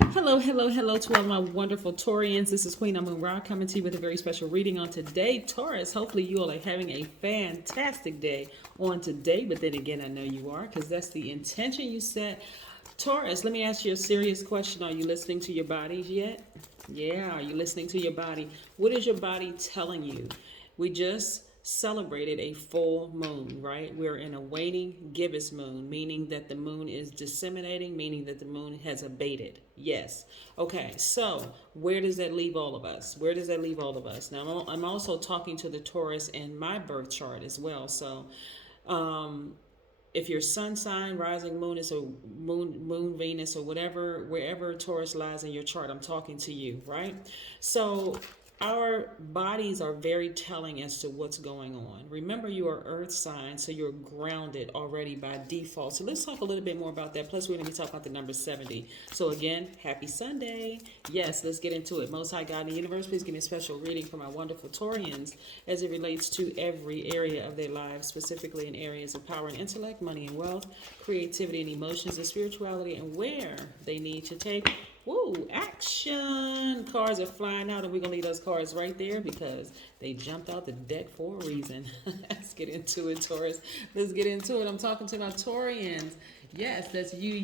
Hello, hello, hello to all my wonderful Taurians. This is Queen Amun Ra coming to you with a very special reading on today. Taurus, hopefully you all are having a fantastic day on today. But then again, I know you are because that's the intention you set. Taurus, let me ask you a serious question. Are you listening to your bodies yet? Yeah, are you listening to your body? What is your body telling you? We just celebrated a full moon, right? We're in a waning gibbous moon, meaning that the moon is disseminating, meaning that the moon has abated. Yes. Okay, so where does that leave all of us? Where does that leave all of us? Now, I'm also talking to the Taurus in my birth chart as well. So, if your sun sign, rising moon is a moon Venus or whatever, wherever Taurus lies in your chart, I'm talking to you, right? So our bodies are very telling as to what's going on. Remember, you are earth sign, so you're grounded already by default. So let's talk a little bit more about that. Plus, we're going to be talking about the number 70. So again, happy Sunday. Yes, let's get into it. Most High God in the universe, please give me a special reading for my wonderful Taurians as it relates to every area of their lives, specifically in areas of power and intellect, money and wealth, creativity and emotions and spirituality, and where they need to take action. Cards are flying out, and we're going to leave those cards right there because they jumped out the deck for a reason. Let's get into it, Taurus. Let's get into it. I'm talking to my Taurians. Yes, that's you,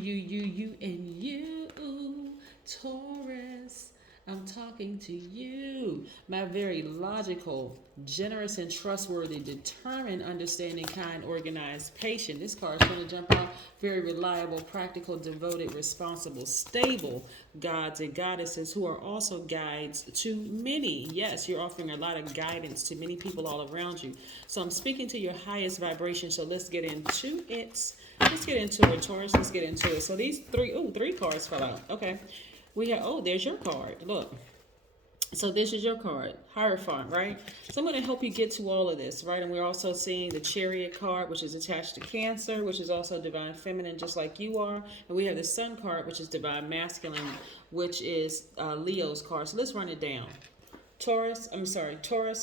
and you, Taurus. I'm talking to you, my very logical, generous, and trustworthy, determined, understanding, kind, organized, patient. This card is going to jump out. Very reliable, practical, devoted, responsible, stable gods and goddesses who are also guides to many. Yes, you're offering a lot of guidance to many people all around you. So I'm speaking to your highest vibration. So let's get into it. Let's get into it, Taurus. Let's get into it. So these three cards fell out. Okay. We have, there's your card. Look. So this is your card, Hierophant, right? So I'm going to help you get to all of this, right? And we're also seeing the Chariot card, which is attached to Cancer, which is also Divine Feminine, just like you are. And we have the Sun card, which is Divine Masculine, which is Leo's card. So let's run it down. Taurus,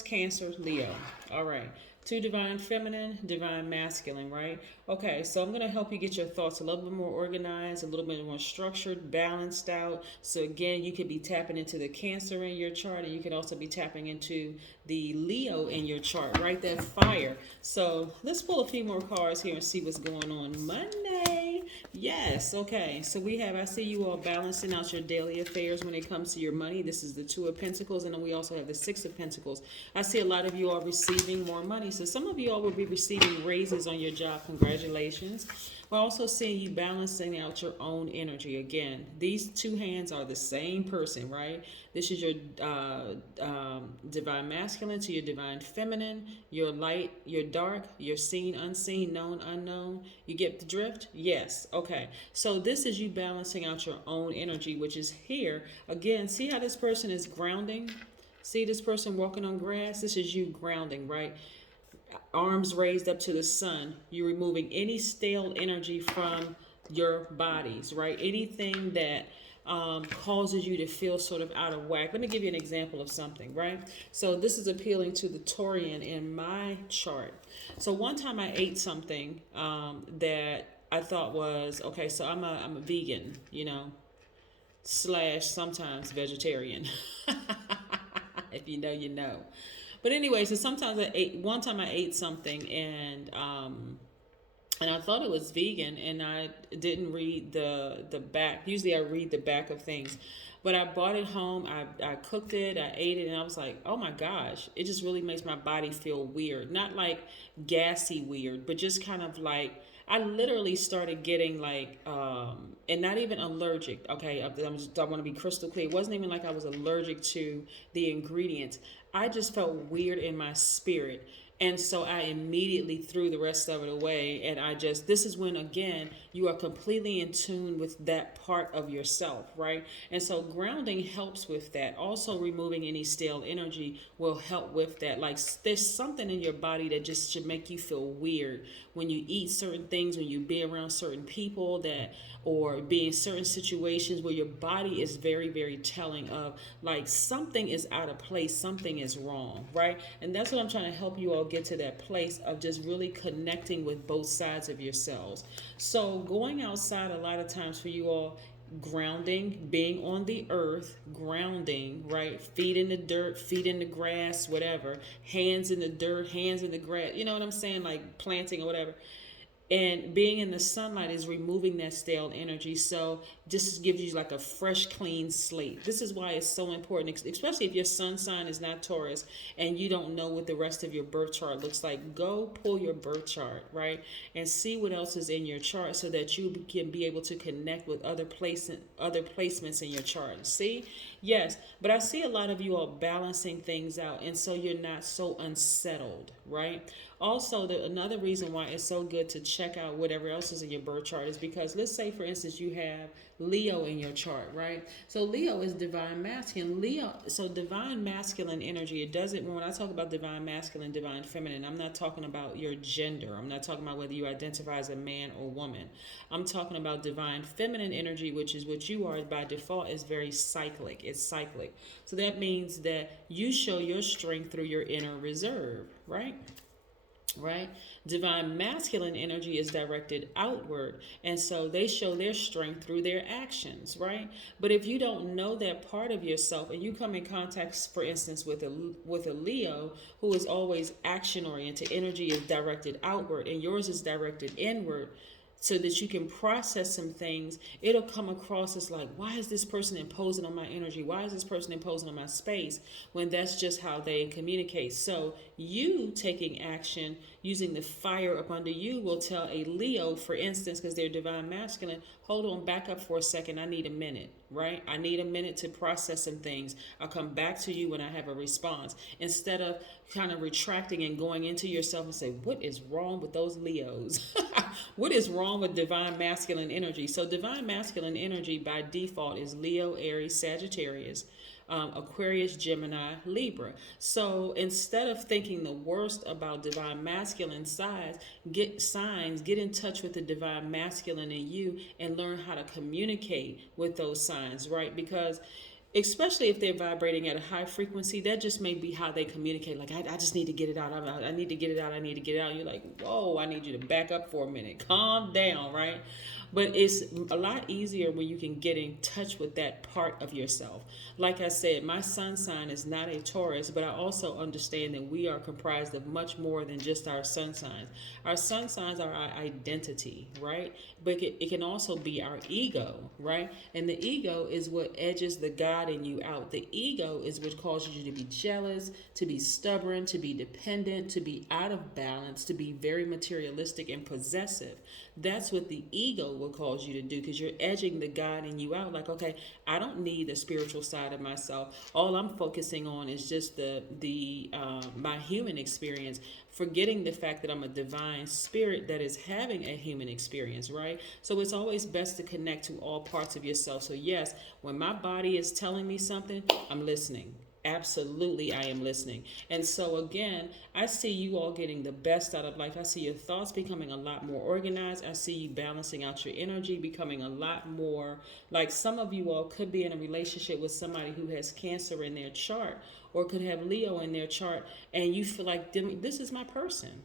Cancer, Leo. All right. Two divine feminine, divine masculine, right? Okay, so I'm going to help you get your thoughts a little bit more organized, a little bit more structured, balanced out. So again, you could be tapping into the Cancer in your chart, and you could also be tapping into the Leo in your chart, right? That fire. So let's pull a few more cards here and see what's going on Monday. Yes, okay. So I see you all balancing out your daily affairs when it comes to your money. This is the Two of Pentacles, and then we also have the Six of Pentacles. I see a lot of you are receiving more money. So some of you all will be receiving raises on your job. Congratulations. We're also seeing you balancing out your own energy. Again, these two hands are the same person, right? This is your divine masculine to your divine feminine, your light, your dark, your seen, unseen, known, unknown. You get the drift? Yes. Okay. So this is you balancing out your own energy, which is here. Again, see how this person is grounding? See this person walking on grass? This is you grounding, right? Arms raised up to the sun. You're removing any stale energy from your bodies, right? Anything that causes you to feel sort of out of whack. Let me give you an example of something, right? So this is appealing to the Taurian in my chart. So one time I ate something that I thought was, okay, so I'm a vegan, / sometimes vegetarian. If you know, you know. But anyway, so one time I ate something and I thought it was vegan, and I didn't read the back. Usually I read the back of things. But I brought it home, I cooked it, I ate it, and I was like, oh my gosh, it just really makes my body feel weird. Not like gassy weird, but just kind of like, I literally started getting like, and not even allergic. Okay, I want to be crystal clear. It wasn't even like I was allergic to the ingredients. I just felt weird in my spirit. And so I immediately threw the rest of it away. And this is when, again, you are completely in tune with that part of yourself, right? And so grounding helps with that. Also, removing any stale energy will help with that. Like, there's something in your body that just should make you feel weird when you eat certain things, when you be around certain people or be in certain situations where your body is very, very telling of like something is out of place, something is wrong, right? And that's what I'm trying to help you all get to, that place of just really connecting with both sides of yourselves. So going outside a lot of times for you all grounding, being on the earth, grounding, right? Feet in the dirt, feet in the grass, whatever. Hands in the dirt, hands in the grass. You know what I'm saying? Like planting or whatever. And being in the sunlight is removing that stale energy. So this gives you like a fresh, clean slate. This is why it's so important, especially if your sun sign is not Taurus and you don't know what the rest of your birth chart looks like. Go pull your birth chart, right? And see what else is in your chart so that you can be able to connect with other placements in your chart. See? Yes, but I see a lot of you all balancing things out, and so you're not so unsettled, right? Also, another reason why it's so good to check out whatever else is in your birth chart is because, let's say, for instance, you have Leo in your chart, right? So Leo is divine masculine. So divine masculine energy, it doesn't, when I talk about divine masculine, divine feminine, I'm not talking about your gender. I'm not talking about whether you identify as a man or woman. I'm talking about divine feminine energy, which is what you are by default, is very cyclic. It's cyclic. So that means that you show your strength through your inner reserve, right? Right? Divine masculine energy is directed outward, and so they show their strength through their actions, right? But if you don't know that part of yourself and you come in contact, for instance, with a Leo who is always action oriented, energy is directed outward and yours is directed inward, so that you can process some things, it'll come across as like, why is this person imposing on my energy? Why is this person imposing on my space? When that's just how they communicate. So you taking action using the fire up under you will tell a Leo, for instance, because they're divine masculine, hold on, back up for a second. I need a minute, right? I need a minute to process some things. I'll come back to you when I have a response. Instead of kind of retracting and going into yourself and say, what is wrong with those Leos? What is wrong with divine masculine energy? So divine masculine energy by default is Leo, Aries, Sagittarius, Aquarius, Gemini, Libra. So instead of thinking the worst about divine masculine signs, get in touch with the divine masculine in you and learn how to communicate with those signs, right? Because especially if they're vibrating at a high frequency, that just may be how they communicate. Like, I just need to get it out. I need to get it out. I need to get it out. And you're like, whoa, I need you to back up for a minute. Calm down, right? But it's a lot easier when you can get in touch with that part of yourself. Like I said, my sun sign is not a Taurus, but I also understand that we are comprised of much more than just our sun signs. Our sun signs are our identity, right? But it can also be our ego, right? And the ego is what edges the God in you out. The ego is what causes you to be jealous, to be stubborn, to be dependent, to be out of balance, to be very materialistic and possessive. That's what the ego will cause you to do, because you're edging the God in you out. Like, okay, I don't need the spiritual side of myself. All I'm focusing on is just my human experience, forgetting the fact that I'm a divine spirit that is having a human experience, right? So it's always best to connect to all parts of yourself. So yes, when my body is telling me something, I'm listening. Absolutely, I am listening. And so again, I see you all getting the best out of life. I see your thoughts becoming a lot more organized. I see you balancing out your energy, becoming a lot more, like some of you all could be in a relationship with somebody who has Cancer in their chart or could have Leo in their chart, and you feel like, this is my person.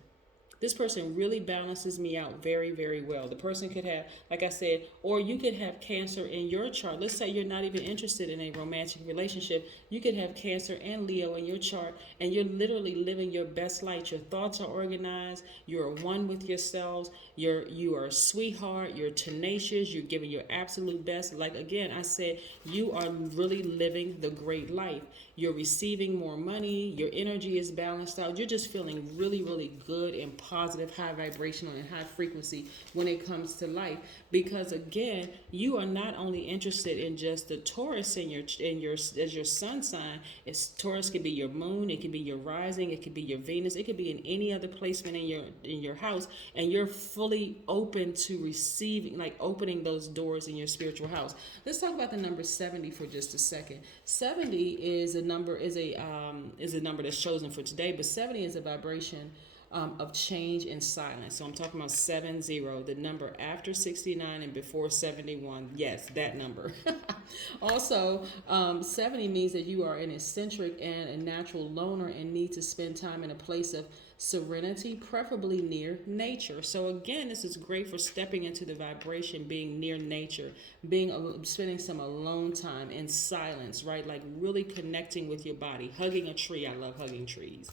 This person really balances me out very, very well. The person could have, like I said, or you could have Cancer in your chart. Let's say you're not even interested in a romantic relationship. You could have Cancer and Leo in your chart, and you're literally living your best life. Your thoughts are organized. You're one with yourselves. You are a sweetheart. You're tenacious. You're giving your absolute best. Like, again, I said, you are really living the great life. You're receiving more money. Your energy is balanced out. You're just feeling really, really good and positive, high vibrational and high frequency when it comes to life. Because again, you are not only interested in just the Taurus in your as your sun sign. Taurus could be your moon, it could be your rising, it could be your Venus, it could be in any other placement in your house, and you're fully open to receiving, like opening those doors in your spiritual house. Let's talk about the number 70 for just a second. 70 is a number that's chosen for today, but 70 is a vibration of change and silence. So I'm talking about 70, the number after 69 and before 71. Yes, that number. Also, 70 means that you are an eccentric and a natural loner and need to spend time in a place of serenity, preferably near nature. So again, this is great for stepping into the vibration, being near nature, spending some alone time in silence, right? Like really connecting with your body, hugging a tree. I love hugging trees.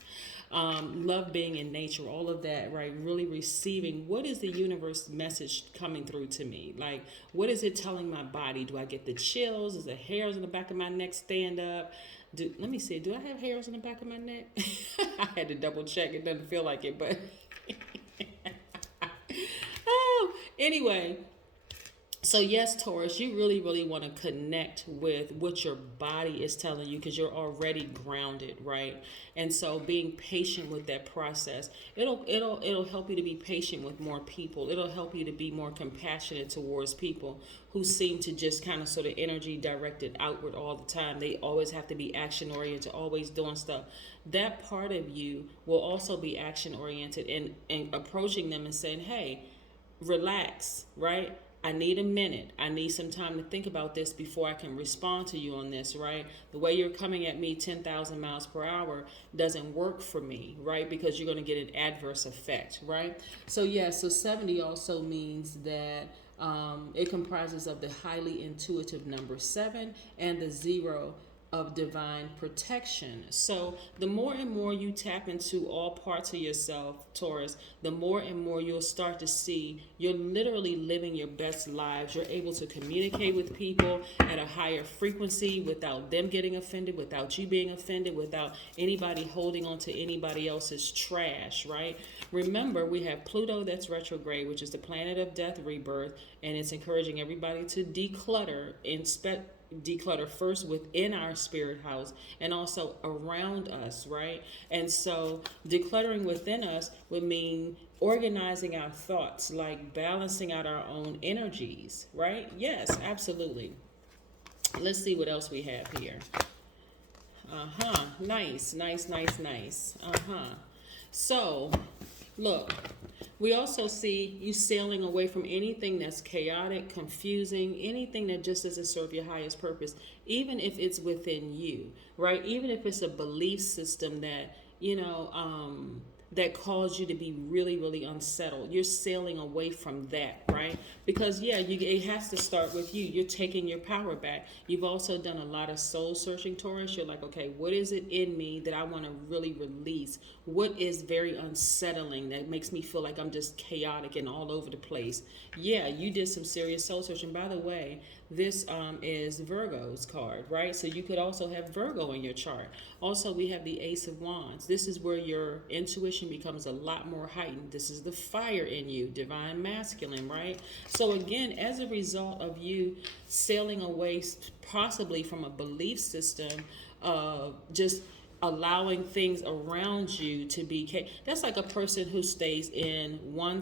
Love being in nature, all of that, right? Really receiving what is the universe message coming through to me? Like, what is it telling my body? Do I get the chills? Is the hairs on the back of my neck stand up? Let me see. Do I have hairs on the back of my neck? I had to double check. It doesn't feel like it, but oh, anyway. So yes, Taurus, you really, really want to connect with what your body is telling you because you're already grounded, right? And so being patient with that process, it'll help you to be patient with more people. It'll help you to be more compassionate towards people who seem to just kind of sort of energy directed outward all the time. They always have to be action oriented, always doing stuff. That part of you will also be action oriented and approaching them and saying, hey, relax, right? I need a minute. I need some time to think about this before I can respond to you on this, right? The way you're coming at me 10,000 miles per hour doesn't work for me, right? Because you're going to get an adverse effect, right? So, yeah, so 70 also means that it comprises of the highly intuitive number 7 and the 0 of divine protection. So the more and more you tap into all parts of yourself, Taurus, the more and more you'll start to see you're literally living your best lives. You're able to communicate with people at a higher frequency without them getting offended, without you being offended, without anybody holding on to anybody else's trash, right? Remember, we have Pluto that's retrograde, which is the planet of death, rebirth, and it's encouraging everybody to declutter first within our spirit house and also around us, right? And so decluttering within us would mean organizing our thoughts, like balancing out our own energies, right? Yes, absolutely. Let's see what else we have here. Nice. So look, we also see you sailing away from anything that's chaotic, confusing, anything that just doesn't serve your highest purpose, even if it's within you, right? Even if it's a belief system that, that caused you to be really, really unsettled. You're sailing away from that, right? Because, it has to start with you. You're taking your power back. You've also done a lot of soul searching, Taurus. You're like, okay, what is it in me that I want to really release? What is very unsettling that makes me feel like I'm just chaotic and all over the place? Yeah, you did some serious soul searching. By the way, this is Virgo's card, right? So you could also have Virgo in your chart. Also, we have the Ace of Wands. This is where your intuition becomes a lot more heightened. This is the fire in you, divine masculine, right? So again, as a result of you sailing away possibly from a belief system of just allowing things around you to be, that's like a person who stays in one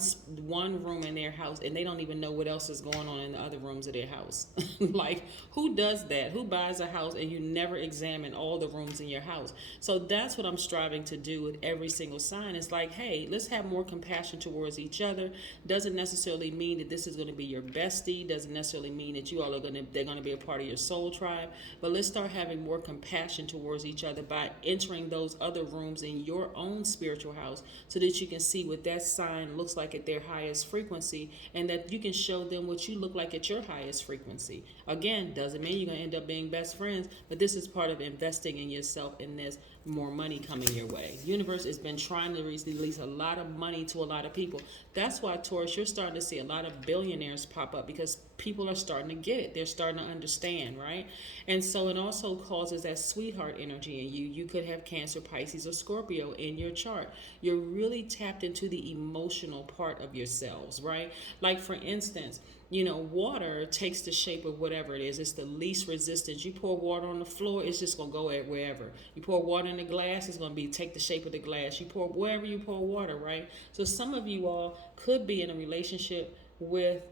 room in their house and they don't even know what else is going on in the other rooms of their house. Like, who does that? Who buys a house and you never examine all the rooms in your house? So that's what I'm striving to do with every single sign. It's like, hey, let's have more compassion towards each other. Doesn't necessarily mean that this is going to be your bestie. Doesn't necessarily mean that you all are they're going to be a part of your soul tribe. But let's start having more compassion towards each other by entering those other rooms in your own spiritual house so that you can see what that sign looks like at their highest frequency and that you can show them what you look like at your highest frequency. Again, doesn't mean you're going to end up being best friends, but this is part of investing in yourself in this more money coming your way. Universe has been trying to release a lot of money to a lot of people. That's why, Taurus, you're starting to see a lot of billionaires pop up because people are starting to get it. They're starting to understand, right? And so it also causes that sweetheart energy in you. You could have Cancer, Pisces, or Scorpio in your chart. You're really tapped into the emotional part of yourselves, right? Like, for instance, water takes the shape of whatever it is. It's the least resistance. You pour water on the floor, it's just going to go wherever. You pour water in the glass, it's going to take the shape of the glass. You pour wherever you pour water, right? So some of you all could be in a relationship with,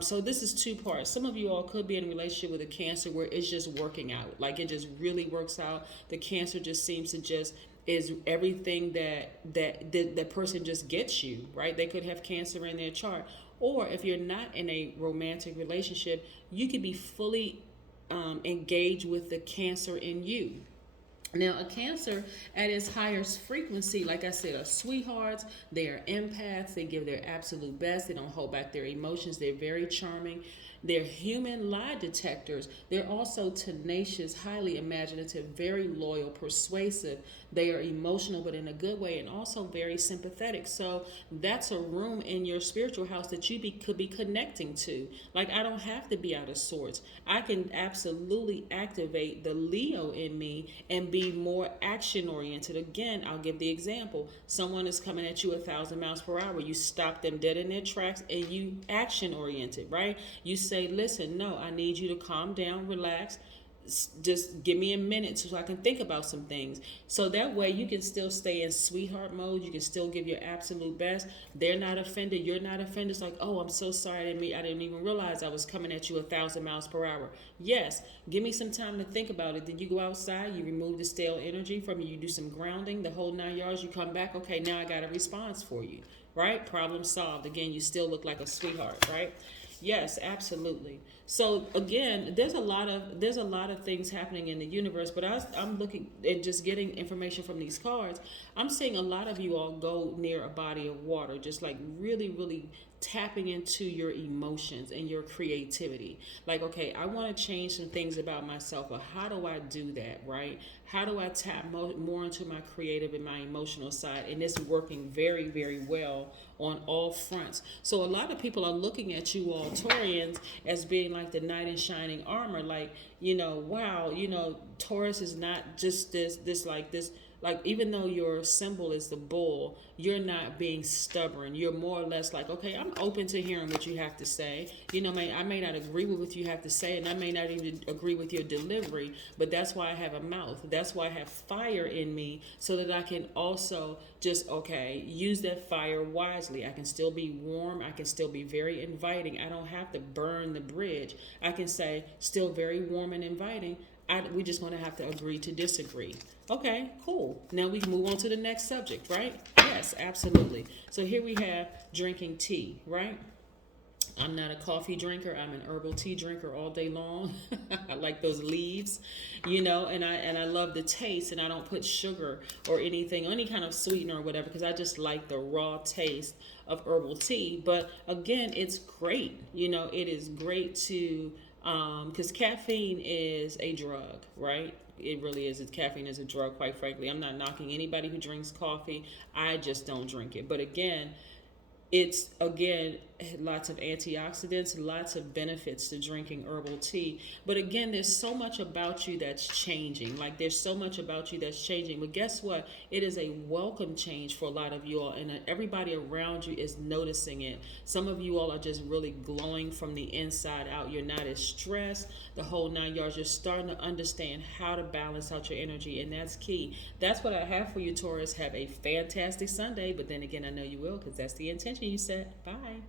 so this is two parts. Some of you all could be in a relationship with a Cancer where it's just working out. Like, it just really works out. The Cancer just seems to just is everything that person just gets you, right? They could have Cancer in their chart. Or if you're not in a romantic relationship, you could be fully engaged with the Cancer in you. Now, a Cancer at its highest frequency, like I said, are sweethearts. They are empaths. They give their absolute best. They don't hold back their emotions. They're very charming. They're human lie detectors. They're also tenacious, highly imaginative, very loyal, persuasive. They are emotional, but in a good way, and also very sympathetic. So that's a room in your spiritual house that could be connecting to. Like, I don't have to be out of sorts. I can absolutely activate the Leo in me and be more action oriented. Again, I'll give the example. Someone is coming at you 1,000 miles per hour. You stop them dead in their tracks and you action oriented, right? You say, listen, no, I need you to calm down, relax. Just give me a minute so I can think about some things. So that way you can still stay in sweetheart mode. You can still give your absolute best. They're not offended. You're not offended. It's like, oh, I'm so sorry. I didn't even realize I was coming at you 1,000 miles per hour. Yes, give me some time to think about it. Then you go outside, you remove the stale energy from you, you do some grounding, the whole 9 yards, you come back, okay, now I got a response for you, right? Problem solved. Again, you still look like a sweetheart, right? Yes, absolutely. So again, there's a lot of things happening in the universe, but I'm looking and just getting information from these cards. I'm seeing a lot of you all go near a body of water, just like really, really tapping into your emotions and your creativity. Like, okay, I want to change some things about myself, but how do I do that, right? How do I tap more into my creative and my emotional side? And it's working very, very well on all fronts. So a lot of people are looking at you all Taurians as being like the knight in shining armor. Like, wow, Taurus is not just this, like, even though your symbol is the bull, you're not being stubborn. You're more or less like, okay, I'm open to hearing what you have to say. I may not agree with what you have to say, and I may not even agree with your delivery, but that's why I have a mouth. That's why I have fire in me, so that I can also just, okay, use that fire wisely. I can still be warm. I can still be very inviting. I don't have to burn the bridge. I can say, still very warm and inviting. We're just going to have to agree to disagree. Okay, cool. Now we can move on to the next subject, right? Yes, absolutely. So here we have drinking tea, right? I'm not a coffee drinker. I'm an herbal tea drinker all day long. I like those leaves, and I love the taste, and I don't put sugar or anything, any kind of sweetener or whatever, because I just like the raw taste of herbal tea. But again, it's great. It is great to because caffeine is a drug, right? It really is. Caffeine is a drug, quite frankly. I'm not knocking anybody who drinks coffee. I just don't drink it. But again, it's lots of antioxidants, lots of benefits to drinking herbal tea. But again, there's so much about you that's changing. Like, there's so much about you that's changing. But guess what? It is a welcome change for a lot of you all, and everybody around you is noticing it. Some of you all are just really glowing from the inside out. You're not as stressed, the whole 9 yards. You're starting to understand how to balance out your energy, and that's key. That's what I have for you, Taurus. Have a fantastic Sunday. But then again, I know you will, because that's the intention you set. Bye.